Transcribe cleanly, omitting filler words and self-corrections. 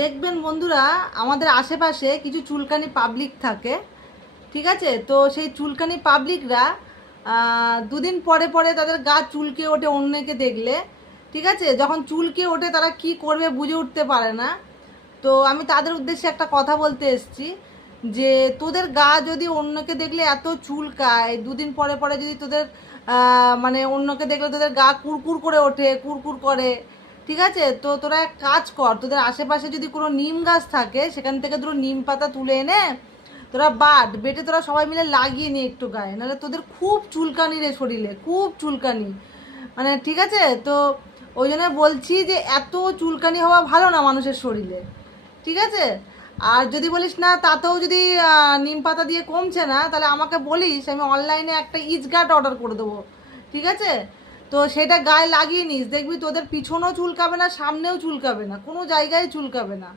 দেখবেন বন্ধুরা, আমাদের আশেপাশে কিছু চুলকানি পাবলিক থাকে, ঠিক আছে? তো সেই চুলকানি পাবলিকরা দুদিন পরে পরে তাদের গা চুলকে ওঠে অন্যকে দেখলে, ঠিক আছে? যখন চুলকে ওঠে তারা কি করবে বুঝে উঠতে পারে না। তো আমি তাদের উদ্দেশ্যে একটা কথা বলতে এসেছি যে তোদের গা যদি অন্যকে দেখলে এত চুলকায়, দুদিন পরে পরে যদি তোদের মানে অন্যকে দেখলে তোদের গা কুরকুর করে ওঠে, কুরকুর করে, ঠিক আছে? তো তোরা এক কাজ কর, তোদের আশেপাশে যদি কোনো নিম গাছ থাকে সেখান থেকে তোরা নিম পাতা তুলে এনে তোরা বেটে তোরা সবাই মিলে লাগিয়ে নি একটু গায়ে, নাহলে তোদের খুব চুলকানি রে, শরীরে খুব চুলকানি, মানে ঠিক আছে? তো ওই জন্য বলছি যে এত চুলকানি হওয়া ভালো না মানুষের শরীরে, ঠিক আছে? আর যদি বলিস না তাতেও যদি নিম পাতা দিয়ে কমছে না, তাহলে আমাকে বলিস, আমি অনলাইনে একটা ইচগার্ড অর্ডার করে দেবো, ঠিক আছে? তো সেটা গায়ে লাগিয়ে নিস, দেখবি তোদের পিছনেও চুলকাবে না, সামনেও চুলকাবে না, কোনো জায়গায় চুলকাবে না।